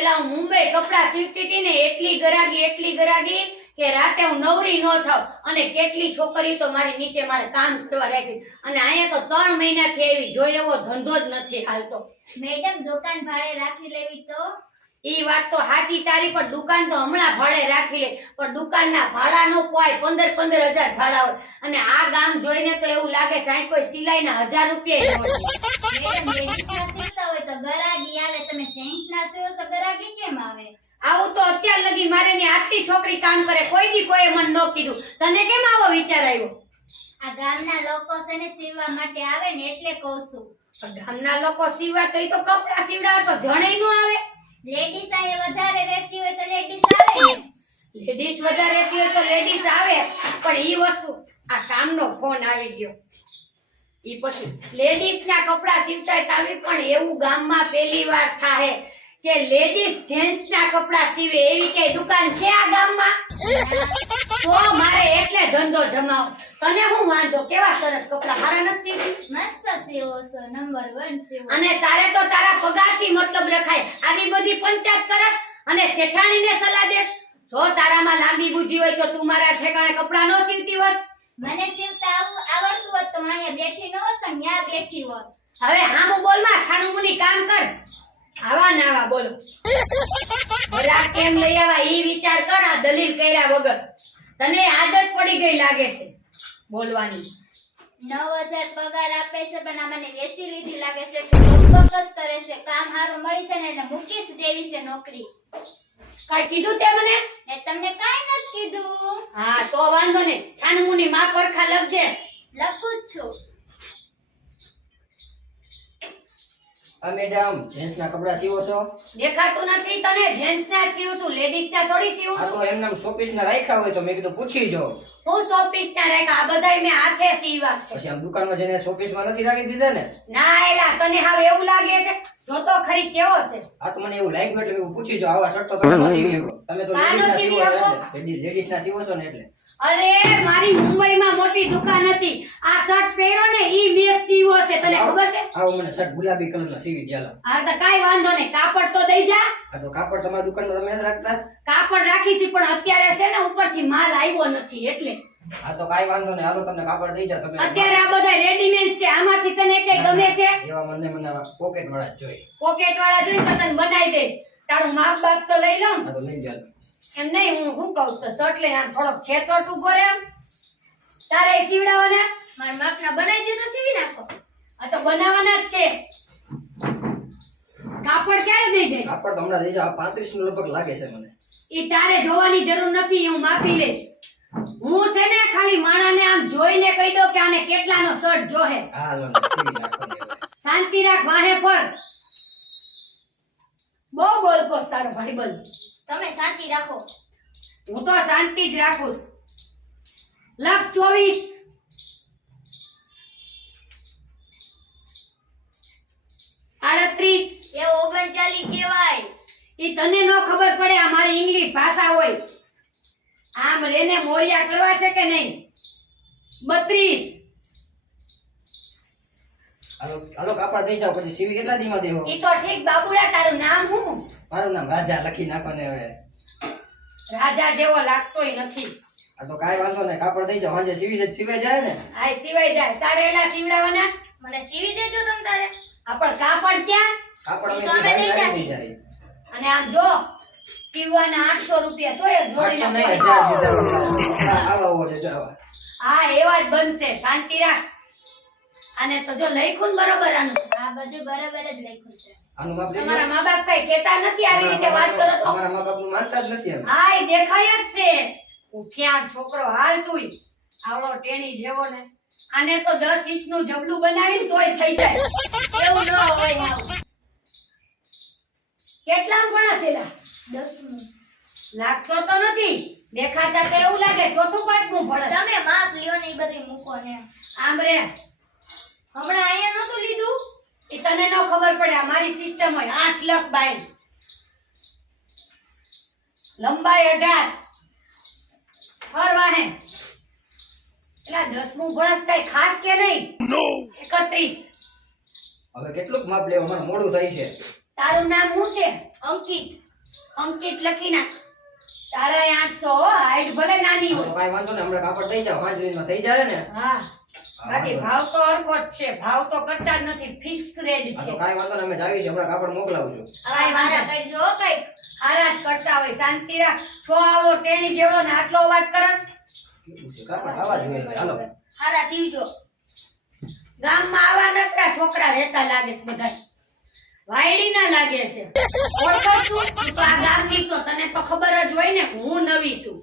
પેલા હું મુંબઈ કપડા સીવતી હતી ને એટલી ગરાગી એટલી ગરાગી કે રાતે હું નવરી ન થાવ અને કેટલી છોકરી તો મારી નીચે મારે કામ કરવા રાખી. અને અહીંયા તો ત્રણ મહિનાથી એવી જોઈ એવો ધંધો જ નથી હાલતો. મેડમ દુકાન ભાડે રાખી લેવી તો? ઈ વાત તો સાચી તારી પણ દુકાન તો હમણાં ભાડે રાખી લે. પણ દુકાનના ભાડા નો કોઈ પંદર પંદર હજાર ભાડા હોય. અને આ ગામ જોઈને તો એવું લાગે સાહેબ કોઈ સિલાઈના હજાર રૂપિયા હોય. તો ગરાગી આવે. તમે જેન્ટ્સના સીવો તો ગરાગી કેમ આવે? આવું તો અત્યાર લગી મારે ની આટલી છોકરી કામ કરે. કોઈ દી કોઈ મન ન કીધું. તને કેમ આવો વિચાર આવ્યો? આ ગામના લોકો છે ને સીવવા માટે આવે ને એટલે કહું છું. ગામના લોકો સીવા તો એ તો કપડા સીવડાવે તો જણે નું આવે. લેડીસ આય વધારે રહેતી હોય તો લેડીસ આવે લેડીસ વધારે રહેતી હોય તો લેડીસ આવે. પણ ઈ વસ્તુ આ કામનો ફોન આવી ગયો. ઈ પછી લેડીઝ ના કપડા સીવતા આવી પણ એવું ગામમાં પહેલી વાર થાહે કે લેડીઝ જેન્ટ્સ ના કપડા સીવે એવી કે દુકાન છે આ ગામમાં? તો મારે એટલે ધંધો જમાવ. તને હું વાંધો? કેવા સરસ કપડા? મારા નથી? મસ્ત સીવો છો નંબર 1 સીવો. અને તારે તો તારા પગારથી મતલબ રખાય. આવી બધી પંચાયત કરસ અને શેઠાણીને સલાહ દેસ. જો તારામાં લાંબી બુદ્ધિ હોય તો તું મારા ઠેકાણે કપડા ન સીવતી હોત. મને સીવતા આવું આવડતું હોત તો અહીંયા બેઠી ન હોત તો ત્યાં બેઠી હોત. હવે હામું બોલમાં છાનું મુની કામ કર. આવા ના આવા બોલો. બરાબર કેમ લઈ આવા? ઈ વિચાર કર આ દલીલ કર્યા વગર. તને આદત પડી ગઈ લાગે છે બોલવાની. નવ હજાર પગાર આપે છે પણ આ મને વેચી લીધી લાગે છે કરે છે. કામ સારું મળી છે ને એટલે મૂકીશ દેવી છે નોકરી. કાઈ કીધું તે મને? એ તમને કાંઈ નથી કીધું. હા તો વાંધો નહીં. છાનમુની મુની માં પરખા લખજે. લખું જ છું. આ મેડમ જેન્ટ્સ ના કપડા સીવો છો? દેખાતું નથી તને જેન્ટ્સ ના સીવું છું લેડીઝ ના થોડી સીવું આ છું. તો એમનામ શોપીસ ના રાખ્યા હોય તો મેં કીધું પૂછી જો. હું શોપીસ ના રાખ્યા આ બધાય મેં હાથે સીવા છે. પછી આમ દુકાનમાં જઈને શોપીસમાં નથી રાખી દીધા ને? ના એલા તને હવે એવું લાગે છે? જો તો ખરી કેવો છે? આ તો મને એવું લાગ્યું એટલે હું પૂછી જો આવા શર્ટ તો તમે સીવી શકો. તમે તો લેડીઝ ના સીવો છો ના એટલે. અરે મારી મુંબઈમાં મોટી દુકાન હતી. આ શર્ટ પહેરો ને ઈ બે સીવો છે. તને ખબર છે? આવો મને શર્ટ ગુલાબી કલર નો સીવી દેલો હા તો કાઈ વાંધો નહીં. કાપડ તો દઈ જા. આ તો કાપડ તમારી દુકાનમાં તમે રાખતા? કાપડ રાખી છે પણ અત્યારે છે ને ઉપરથી માલ આવ્યો નથી એટલે. આ તો કાઈ વાંધો નહીં. હાલો તમને કાપડ દઈ જા તમે અત્યારે આ બધા રેડીમેડ છે. આમાંથી તને કઈ ગમે છે? એવા મને મને પોકેટ વાળા જોઈએ. પોકેટ વાળા જોઈએ તો તને બનાવી દઈશ. તારું માં બાપ તો લઈ લઈ જાલો એમ નહીં હું શું કહું તો શર્ટ લઈને આમ થોડોક છેતોટ ઊભો આમ. તારે સીવડાવવાના? મારા માપના બનાવી દે સીવી નાખો. આ તો બનાવવાના જ છે. કાપડ ક્યારે દઈ જાય? કાપડ તો હમણાં દઈ જાય પાંત્રીસનું લગભગ લાગે છે મને. એ તારે જોવાની જરૂર નથી હું માપી લઈશ. હું છે ને ખાલી માણાને આમ જોઈને કહી દઉં કે આને કેટલાનો શર્ટ જોહે. હા સીવી નાખો શાંતિ રાખ વાહે પર બહુ બોલકોસ તારો બન તમે શાંતિ રાખો. હું તો શાંતિ જ રાખું. લખ ચોવીસ. આડત્રીસ. એ ઓગણચાલી કહેવાય. એ તને નો ખબર પડે અમારી ઇંગ્લિશ ભાષા હોય. આમ રેને મોરિયા કરવા છે કે નહીં? બત્રીસ. હાલો હાલો કાપડ દઈ જાઓ પછી સીવી કેટલા દીમાં દેવો એ તો ઠીક બાબુડા તારું મારું નામ રાજા લખી નાખો ને હવે. રાજા જેવો લાગતોય નથી. આ તો કાંઈ વાંધો નહીં કાપડ થઈ જાવ સાંજે સીવી જાય સીવાય જાય ને? આ સીવાય જાય. તારે એલા સીવડાવવાના? મને સીવી દેજો તમ તારે. આ પણ કાપડ ક્યાં? કાપડ તો અમે લઈ જાય અને આમ જો સીવવાના આઠસો રૂપિયા તો એક જોડીના નહીં પૈસા. હજાર દીધા આવા જો આવા. હા એવા જ બનશે. શાંતિ રાખ. અને તો જો લખ્યું બરોબર આનું. આ બધું બરોબર જ લખ્યું છે. આનું માપ લઈ તમારા મા બાપ કઈ કેતા નથી આવી રીતે વાત કરો તો? અમારા મા બાપનું માનતા જ નથી હા એ દેખાય જ છે. ઉઠ્યા છોકરો હાલ તુંય આવડો ટેણી જેવો ને. આને તો દસ ઇંચનું જબલું બનાવીને તોય થઈ જાય. એવું ન હોય આવું. કેટલા ભણા છેલા દસમું લાગતો તો નથી. દેખાતા તો એવું લાગે. ચોથું પાંચમું ભણે તમે માપ લ્યો ને એ બધું મૂકો ને. આમ રે. હમણાં અહીંયા નતું લીધું? એ તને ન ખબર પડે અમારી મારી સિસ્ટમ હોય આઠ લાખ બાય લંબાઈ અઢાર. ફરવા હે એટલા દસમું ભણસ કઈ ખાસ કે નહીં? એકત્રીસ. હવે કેટલું માપ લેવું મને મોડું થાય છે. તારું નામ શું છે? અંકિત. અંકિત લખી નાખ. તારા આઠસો હાઈટ ભલે નાની હોય. કાંઈ વાંધો નહીં હમણાં કાપડ થઈ જાય પાંચ મિનિટમાં થઈ જાય ને. હા. બાકી ભાવ તો અરખો જ છે. ભાવ તો કરતા જ નથી. ફિક્સ રેટ છે તો કાંઈ વાંધો નહીં. અમે જાવી છે હમણાં કાપડ મોકલાવું છું કાંઈ વાંધો કરજો હો કંઈક હારા જ કરતા હોય. શાંતિ રાખ. છો આવડો ટેણી જેવડો ને આટલો અવાજ કરસ. કાપડ આવા જોઈએ હાલો. હારા સીવજો ગામમાં આવા નકરા છોકરા રહેતા લાગે છે બધા વાયડી ના લાગે છે. ઓળખો છું તું તો આ ગામની છો. તને તો ખબર જ હોય ને હું નવી છું.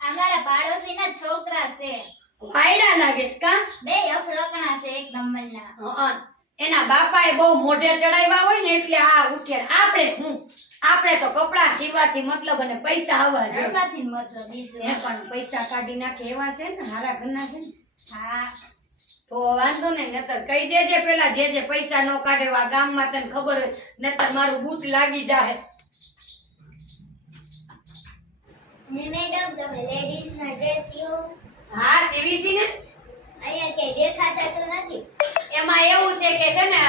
અમારા પાડોશીના છોકરા છે. વાયડા લાગે છે કા? બે અફલકણા છે એક નંબરના. હં. એના બાપાએ બહુ મોઢે ચડાવ્યા હોય ને એટલે આ ઉઠે આપણે હું? આપણે તો કપડા સીવાથી મતલબ અને પૈસા આવવા જોઈએ. મતલબ એ પણ પૈસા કાઢી નાખે એવા છે ને હારા ઘરના છે ને. હા. તો વાંધો નહીં નતર કહી દેજે પેલા જે જે પૈસા નો કાઢે આ ગામમાં તને ખબર હોય નતર મારું બૂથ લાગી જાય ને મેડમ તમે લેડીઝ ના ડ્રેસ સીવો હા સીવીસી ને? અહીંયા કે દેખાતા તો નથી. એમાં એવું છે કે છે ને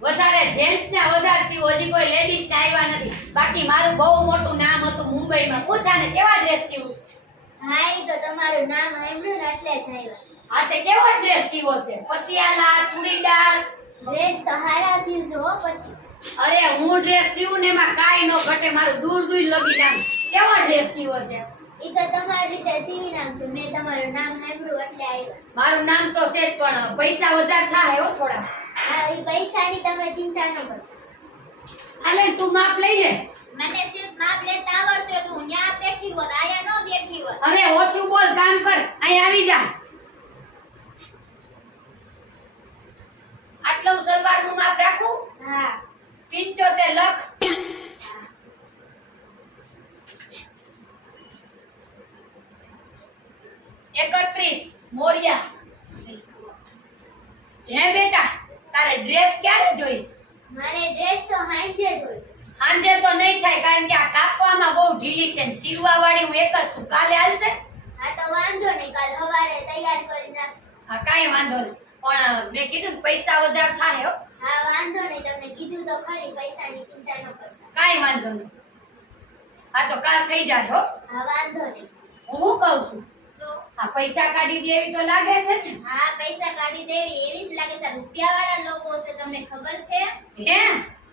વધારે જેન્ટ્સ ને વધારે સીવો હજી કોઈ લેડીઝ ને આવ્યા નથી. બાકી મારું બહુ મોટું નામ હતું મુંબઈમાં. પૂછા ને કેવા ડ્રેસ સીવું? હા એ તો તમારું નામ સાંભળ્યું ને એટલે જ આવ્યા. આ તે કેવો ડ્રેસ સીવો છે? પટિયાલા ચૂડીદાર? ડ્રેસ તો હારા સીવજો પછી. અરે હું ડ્રેસ સીવું ને એમાં કાઈ ન ઘટે. મારું દૂર દૂર લગી જાય કેવો ડ્રેસ સીવો છે? ઈ તો તમારી રીતે સીવી નાખજો. મેં તમારું નામ સાંભળ્યું એટલે આવ્યા. મારું નામ તો છે પણ પૈસા વધારે થાય હો થોડા. હા ઈ પૈસાની તમે ચિંતા ન કરો. આલે તું માપ લઈ લે. મને સિર્ફ માપ લેતા આવડતું હતું. હું ન્યા બેઠી હોત આયા ન બેઠી હોત. હવે ઓછું બોલ કામ કર. અહીં આવી જા આટલું સલવારનું માપ રાખું હા પિંચોતેર લખ એકત્રીસ મોરિયા હે બેટા તારે ડ્રેસ ક્યારે જોઈશ મારે ડ્રેસ તો હાંજે જ હોય સાંજે તો નહીં થાય કારણ કે આ કાપવામાં બહુ સીવવા વાળી હું એક જ છું. કાલે હાલશે? હા તો વાંધો નહીં. કાલ સવારે તૈયાર કરી નાખજો. હા કાઈ વાંધો નહીં. પણ મેં કીધું ને પૈસા વધારે થાય હો. હા વાંધો નહીં. તમને કીધું તો ખરી પૈસાની ચિંતા ન કરતા. કાઈ વાંધો નહીં. હા તો કાલ થઈ જાય હો. હા વાંધો નહીં. હું શું કહું છું? હા પૈસા કાઢી દે એવી તો લાગે છે ને? હા પૈસા કાઢી દેવી. એવી જ લાગે છે. રૂપિયા વાળા લોકો છે તમને ખબર છે? હે?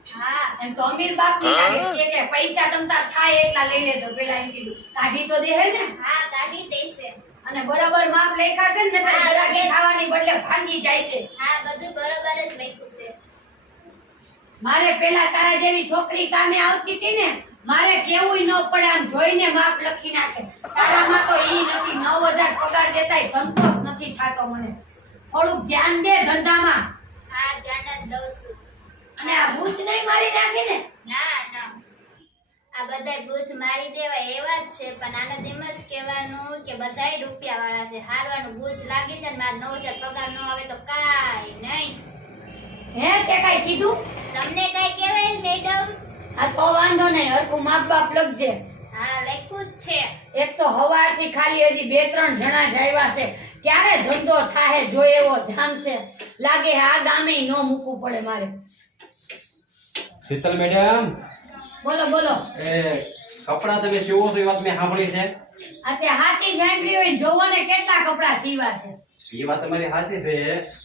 હા એમ તો અમીર બાપની લાગે છે કે પૈસા તમતાર થાય એટલા લઈ લેજો પેલા એમ કીધું. કાઢી તો દે હે ને? હા કાઢી દેશે અને બરાબર માપ લેખા છે ને નકર ગરાગી ખાવાની બદલે ભાંગી જાય છે. હા બધું બરોબર જ લખ્યું છે. મારે પેલા તારા જેવી છોકરી કામે આવતી હતી ને મારે કેવું ન પડે આમ જોઈને માપ લખી નાખે. તારામાં તો ઈ નથી નવ હજાર પગાર દેતાય સંતોષ નથી થતો મને. થોડુંક ધ્યાન દે ધંધામાં. હા ધ્યાન જ દઉં છું. અને આ ભૂત નહીં મારી નાખી ને ના. ના આ બધાય બૂચ મારી દેવાય એવા જ છે પણ આને તેમ જ કહેવાનું કે બધાય રૂપિયા વાળા છે. હારવાનું બૂચ લાગી છે ને મારે નવ હજાર પગાર ન આવે તો કાંઈ નહીં. હે તે કઈ કીધું? તમને કઈ કહેવાય મેડમ આ તો વાંધો નહીં હરખું માપ બાપ લખજે. હા લખ્યું જ છે. એક તો હવારથી ખાલી હજી બે ત્રણ જણા જાય છે. ક્યારે ધંધો થાહે જો એવો જામશે. લાગે આ ગામે ન મૂકવું પડે મારે. શીતલ મેડમ? બોલો બોલો. એ કપડા તમે સીવો છો એ વાત મેં સાંભળી છે. તે હાથી સાંભળી હોય જોવો ને કેટલા કપડા સીવા છે. એ વાત તમારી સાચી છે.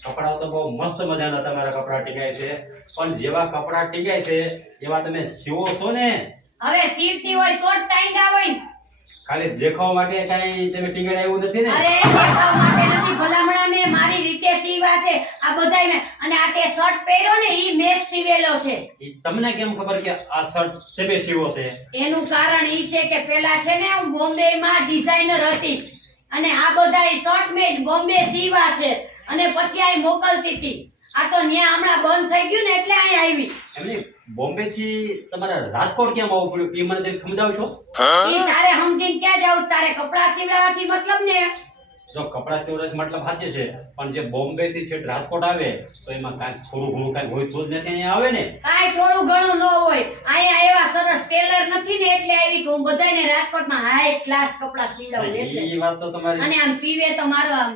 કપડા તો બહુ મસ્ત મજાના તમારા કપડા ટીકાય છે. પણ જેવા કપડા ટીકાય છે એવા તમે સીવો છો ને? હવે સીવતી હોય તો જ ટાંગા હોય ખાલી દેખાવ માટે કઈ તમે ટીંગાડા એવું નથી ને? અરે દેખાવ માટે નથી. ભલામણા મે મારી રીતે સીવા છે. આ બધાય મે. અને આ તે શર્ટ પહેર્યો ને ઈ મે સીવેલો છે. તમને કેમ ખબર કે આ શર્ટ તમે સીવો છે? એનું કારણ ઈ છે કે પેલા છે ને હું બોમ્બે માં ડિઝાઇનર હતી. અને આ બધા શર્ટ મે બોમ્બે સીવા છે. અને પછી આ મોકલતી હતી આ તો ન્યા હમણાં બંધ થઈ ગયું ને એટલે અહીં આવી. એમની બોમ્બે થી તમારે રાજકોટ કેમ આવવું પડ્યું? એ મને જરી સમજાવશો? ઈ તારે સમજીને ક્યાં જાવ તારે કપડા સીવડાવવાથી મતલબ ને. જો કપડા ચોરસ મતલબ સાચે છે પણ જે બોમ્બે થી છેક રાજકોટ આવે તો એમાં કાંઈક થોડું ઘણું કાંઈક હોય તો જ નથી અહીંયા આવે ને. કાંઈ થોડું ઘણું ન હોય. અહીંયા એવા સરસ ટેલર નથી ને એટલે આવી કે હું બધાને રાજકોટમાં હાઈ ક્લાસ કપડા સીવડાવું એટલે. એ વાત તો તમારી અને આમ પીવે તો મારો આમ.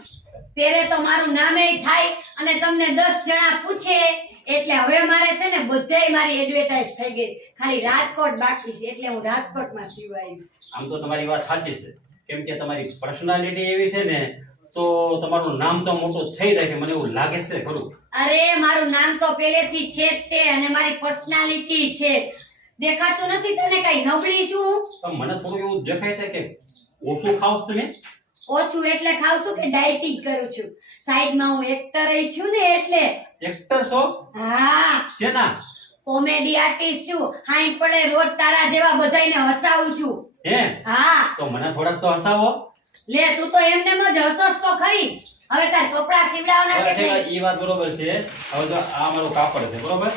પહેરે તો મારું નામે થાય અને તમને દસ જણા પૂછે એટલે હવે મારે છે ને બધાય મારી એડવર્ટાઇઝ થઈ ગઈ ખાલી રાજકોટ બાકી છે એટલે હું રાજકોટમાં સીવાઈ આમ તો તમારી વાત સાચી છે. કેમ કે તમારી પર્સનાલિટી એવી છે ને તો તમારું નામ તો મોટું થઈ જાય છે. મને એવું લાગે છે ખરું. અરે મારું નામ તો પહેલેથી છે જ તે અને મારી પર્સનાલિટી છે. દેખાતું નથી તને કઈ નબળી છું મને થોડું એવું દેખાય છે કે ઓછું ખાવ તમે? ઓછું એટલે ખાવ છું કે ડાયટિંગ કરું છું. સાઈડમાં હું એક્ટર છું ને એટલે. એક્ટર છો? હા. શેના? કોમેડી આર્ટિસ્ટ છું. હાઈ પડે રોજ તારા જેવા બધાને હસાવું છું. હે? હા. તો મને થોડાક તો હસાવો. લે તું તો એમને જ હસસ તો ખરી. હવે તાર કપડા સીવડાવવાના છે એ વાત બરોબર છે. હવે જો આ મારો કાપડ છે બરોબર?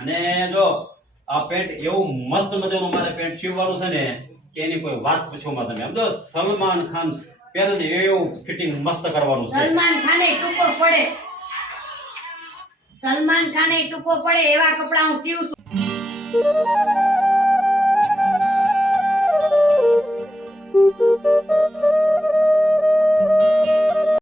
અને જો આ પેન્ટ એવું મસ્ત મજાનું મારે પેન્ટ સીવવાનું છે ને કે એની કોઈ વાત પૂછો માં તમે. સમજો સલમાન ખાન પહેરે ને એવું ફિટિંગ મસ્ત કરવાનું છે. સલમાન ખાને ટૂંકો પડે. સલમાન ખાને ટૂંકો પડે એવા કપડા હું સીવું છું.